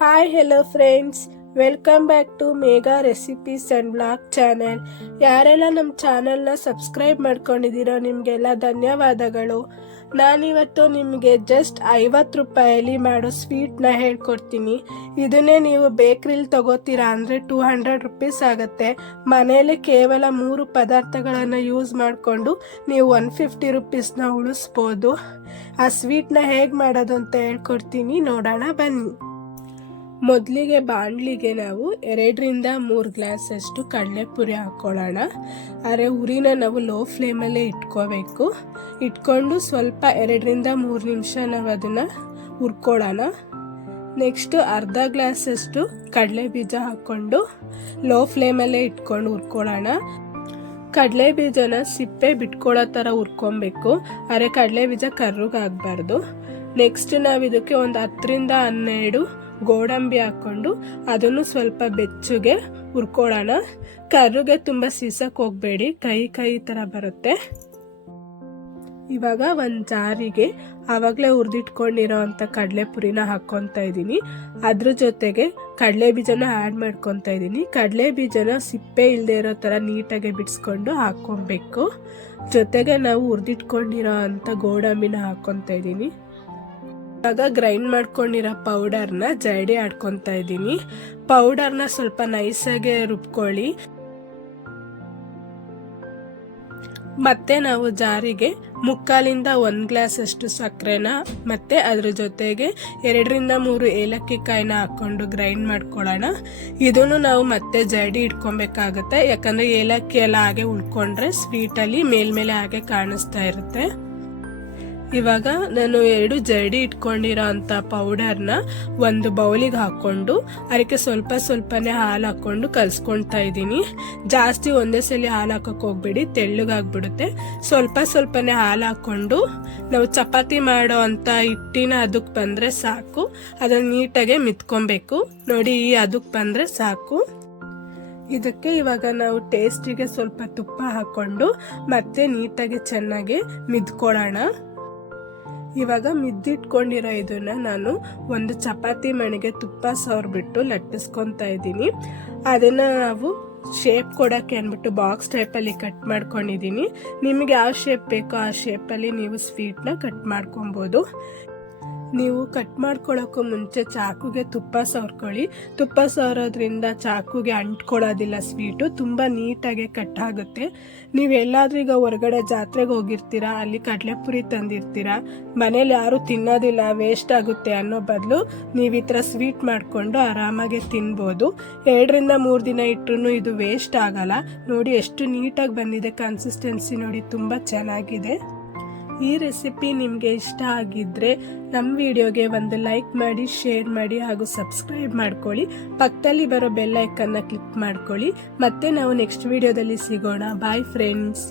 Hi hello friends, welcome back to Megha recipes and blog channel. ಯಾರೆಲ್ಲ ನಮ್ಮ ಚಾನೆಲ್ನ subscribe ಮಾಡ್ಕೊಂಡಿದ್ದೀರೋ ನಿಮಗೆಲ್ಲ ಧನ್ಯವಾದಗಳು. ನಾನಿವತ್ತು ನಿಮಗೆ ಜಸ್ಟ್ 50 ರೂಪಾಯಲ್ಲಿ ಮಾಡೋ ಸ್ವೀಟ್ನ ಹೇಳ್ಕೊಡ್ತೀನಿ. ಇದನ್ನೇ ನೀವು ಬೇಕ್ರಿಲಿ ತಗೋತೀರಾ ಅಂದರೆ 200 ರುಪೀಸ್ ಆಗುತ್ತೆ. ಮನೆಯಲ್ಲೇ ಕೇವಲ 3 ಪದಾರ್ಥಗಳನ್ನು ಯೂಸ್ ಮಾಡಿಕೊಂಡು ನೀವು 150 ರುಪೀಸ್ನ ಉಳಿಸ್ಬೋದು. ಆ ಸ್ವೀಟ್ನ ಹೇಗೆ ಮಾಡೋದು ಅಂತ ಹೇಳ್ಕೊಡ್ತೀನಿ, ನೋಡೋಣ ಬನ್ನಿ. ಮೊದಲಿಗೆ ಬಾಣಲಿಗೆ ನಾವು 2ರಿಂದ 3 ಗ್ಲಾಸ್ ಅಷ್ಟು ಕಡಲೆಪುರಿ ಹಾಕ್ಕೊಳ್ಳೋಣ. ಆದರೆ ಉರಿನ ನಾವು ಲೋ ಫ್ಲೇಮಲ್ಲೇ ಇಟ್ಕೋಬೇಕು. ಇಟ್ಕೊಂಡು ಸ್ವಲ್ಪ 2ರಿಂದ 3 ನಿಮಿಷ ನಾವು ಅದನ್ನು ಹುರ್ಕೊಳ್ಳೋಣ. ನೆಕ್ಸ್ಟು ಅರ್ಧ ಗ್ಲಾಸ್ ಅಷ್ಟು ಕಡಲೆ ಬೀಜ ಹಾಕ್ಕೊಂಡು ಲೋ ಫ್ಲೇಮಲ್ಲೇ ಇಟ್ಕೊಂಡು ಹುರ್ಕೊಳ್ಳೋಣ. ಕಡಲೆ ಬೀಜನ ಸಿಪ್ಪೆ ಬಿಟ್ಕೊಳ್ಳೋ ಥರ ಹುರ್ಕೊಬೇಕು, ಆದರೆ ಕಡಲೆ ಬೀಜ ಕರ್ರಗಾಗಬಾರ್ದು. ನೆಕ್ಸ್ಟ್ ನಾವು ಇದಕ್ಕೆ ಒಂದು 10ರಿಂದ 12 ಗೋಡಂಬಿ ಹಾಕ್ಕೊಂಡು ಅದನ್ನು ಸ್ವಲ್ಪ ಬೆಚ್ಚಗೆ ಹುರ್ಕೊಳ್ಳೋಣ. ಕರ್ರುಗೆ ತುಂಬ ಸೀಸಕ್ಕೆ ಹೋಗಬೇಡಿ, ಕೈ ಥರ ಬರುತ್ತೆ. ಇವಾಗ ಒಂದು ಜಾರಿಗೆ ಆವಾಗಲೇ ಹುರಿದಿಟ್ಕೊಂಡಿರೋ ಅಂಥ ಕಡಲೆಪುರಿನ ಹಾಕ್ಕೊತಾ ಇದ್ದೀನಿ. ಅದ್ರ ಜೊತೆಗೆ ಕಡಲೆ ಬೀಜನ ಆ್ಯಡ್ ಮಾಡ್ಕೊತಾ ಇದ್ದೀನಿ. ಕಡಲೆ ಬೀಜನ ಸಿಪ್ಪೆ ಇಲ್ಲದೆ ಇರೋ ಥರ ನೀಟಾಗಿ ಬಿಡಿಸ್ಕೊಂಡು ಹಾಕ್ಕೊಬೇಕು. ಜೊತೆಗೆ ನಾವು ಹುರಿದಿಟ್ಕೊಂಡಿರೋ ಅಂಥ ಗೋಡಂಬಿನ ಹಾಕ್ಕೊತಾ ಇದ್ದೀನಿ. ಇವಾಗ ಗ್ರೈಂಡ್ ಮಾಡ್ಕೊಂಡಿರೋ ಪೌಡರ್ನ ಜರಡಿ ಆಡ್ಕೊತಾ ಇದ್ದೀನಿ. ಪೌಡರ್ನ ಸ್ವಲ್ಪ ನೈಸಾಗಿ ರುಬ್ಕೊಳ್ಳಿ. ಮತ್ತೆ ನಾವು ಜಾರಿಗೆ 1/4 ಗ್ಲಾಸ್ ಅಷ್ಟು ಸಕ್ಕರೆನ ಮತ್ತೆ ಅದ್ರ ಜೊತೆಗೆ 2ರಿಂದ 3 ಏಲಕ್ಕಿ ಕಾಯಿನ ಹಾಕೊಂಡು ಗ್ರೈಂಡ್ ಮಾಡ್ಕೊಳ್ಳೋಣ. ಇದನ್ನು ನಾವು ಮತ್ತೆ ಜರಡಿ ಇಟ್ಕೊಬೇಕಾಗತ್ತೆ, ಯಾಕಂದ್ರೆ ಏಲಕ್ಕಿ ಎಲ್ಲ ಹಾಗೆ ಉಳ್ಕೊಂಡ್ರೆ ಸ್ವೀಟಲ್ಲಿ ಮೇಲ್ಮೇಲೆ ಹಾಗೆ ಕಾಣಿಸ್ತಾ ಇರುತ್ತೆ. ಇವಾಗ ನಾನು 2 ಜರಡಿ ಇಟ್ಕೊಂಡಿರೋ ಅಂಥ ಪೌಡರ್ನ ಒಂದು ಬೌಲಿಗೆ ಹಾಕ್ಕೊಂಡು ಅದಕ್ಕೆ ಸ್ವಲ್ಪನೇ ಹಾಲು ಹಾಕ್ಕೊಂಡು ಕಲಿಸ್ಕೊಳ್ತಾ ಇದ್ದೀನಿ. ಜಾಸ್ತಿ ಒಂದೇ ಸಲ ಹಾಲು ಹಾಕೋಕೆ ಹೋಗ್ಬೇಡಿ, ತೆಳ್ಳಗಾಗ್ಬಿಡುತ್ತೆ. ಸ್ವಲ್ಪನೇ ಹಾಲು ಹಾಕ್ಕೊಂಡು ನಾವು ಚಪಾತಿ ಮಾಡೋ ಅಂಥ ಹಿಟ್ಟಿನ ಅದಕ್ಕೆ ಬಂದರೆ ಸಾಕು. ಅದನ್ನು ನೀಟಾಗಿ ಮಿತ್ಕೊಬೇಕು. ನೋಡಿ, ಈ ಅದಕ್ಕೆ ಬಂದರೆ ಸಾಕು. ಇದಕ್ಕೆ ಇವಾಗ ನಾವು ಟೇಸ್ಟಿಗೆ ಸ್ವಲ್ಪ ತುಪ್ಪ ಹಾಕ್ಕೊಂಡು ಮತ್ತೆ ನೀಟಾಗಿ ಚೆನ್ನಾಗಿ ಮಿದ್ಕೊಳ್ಳೋಣ. ಇವಾಗ ಮಿದ್ದಿಟ್ಕೊಂಡಿರೋ ಇದನ್ನ ನಾನು ಒಂದು ಚಪಾತಿ ಮಣೆಗೆ ತುಪ್ಪ ಸವರ್ಬಿಟ್ಟು ಲಟ್ಟಿಸ್ಕೊತಾ ಇದ್ದೀನಿ. ಅದನ್ನ ನಾವು ಶೇಪ್ ಕೊಡೋಕ್ಕೆ ಅಂದ್ಬಿಟ್ಟು ಬಾಕ್ಸ್ ಟೈಪಲ್ಲಿ ಕಟ್ ಮಾಡ್ಕೊಂಡಿದ್ದೀನಿ. ನಿಮಗೆ ಯಾವ ಶೇಪ್ ಬೇಕೋ ಆ ಶೇಪಲ್ಲಿ ನೀವು ಸ್ವೀಟ್ನ ಕಟ್ ಮಾಡ್ಕೊಬೋದು. ನೀವು ಕಟ್ ಮಾಡ್ಕೊಳ್ಳೋಕ್ಕೂ ಮುಂಚೆ ಚಾಕುಗೆ ತುಪ್ಪ ಸವರ್ಕೊಳ್ಳಿ. ತುಪ್ಪ ಸವರೋದ್ರಿಂದ ಚಾಕುಗೆ ಅಂಟ್ಕೊಳ್ಳೋದಿಲ್ಲ, ಸ್ವೀಟು ತುಂಬ ನೀಟಾಗಿ ಕಟ್ ಆಗುತ್ತೆ. ನೀವು ಎಲ್ಲಾದ್ರೂ ಈಗ ಹೊರಗಡೆ ಜಾತ್ರೆಗೆ ಹೋಗಿರ್ತೀರಾ, ಅಲ್ಲಿ ಕಡಲೆಪುರಿ ತಂದಿರ್ತೀರಾ, ಮನೇಲಿ ಯಾರು ತಿನ್ನೋದಿಲ್ಲ, ವೇಸ್ಟ್ ಆಗುತ್ತೆ ಅನ್ನೋ ಬದಲು ನೀವು ಈ ಥರ ಸ್ವೀಟ್ ಮಾಡಿಕೊಂಡು ಆರಾಮಾಗಿ ತಿನ್ಬೋದು. 2ರಿಂದ 3 ದಿನ ಇಟ್ಟರು ಇದು ವೇಸ್ಟ್ ಆಗಲ್ಲ. ನೋಡಿ ಎಷ್ಟು ನೀಟಾಗಿ ಬಂದಿದೆ, ಕನ್ಸಿಸ್ಟೆನ್ಸಿ ನೋಡಿ ತುಂಬ ಚೆನ್ನಾಗಿದೆ. ಈ ರೆಸಿಪಿ ನಿಮಗೆ ಇಷ್ಟ ಆಗಿದ್ರೆ ನಮ್ಮ ವಿಡಿಯೋಗೆ ಒಂದು ಲೈಕ್ ಮಾಡಿ, ಶೇರ್ ಮಾಡಿ ಹಾಗೂ ಸಬ್ಸ್ಕ್ರೈಬ್ ಮಾಡ್ಕೊಳ್ಳಿ. ಪಕ್ಕದಲ್ಲಿ ಬರೋ ಬೆಲ್ ಐಕನ್ನ ಕ್ಲಿಕ್ ಮಾಡ್ಕೊಳ್ಳಿ. ಮತ್ತೆ ನಾವು ನೆಕ್ಸ್ಟ್ ವಿಡಿಯೋದಲ್ಲಿ ಸಿಗೋಣ. Bye friends.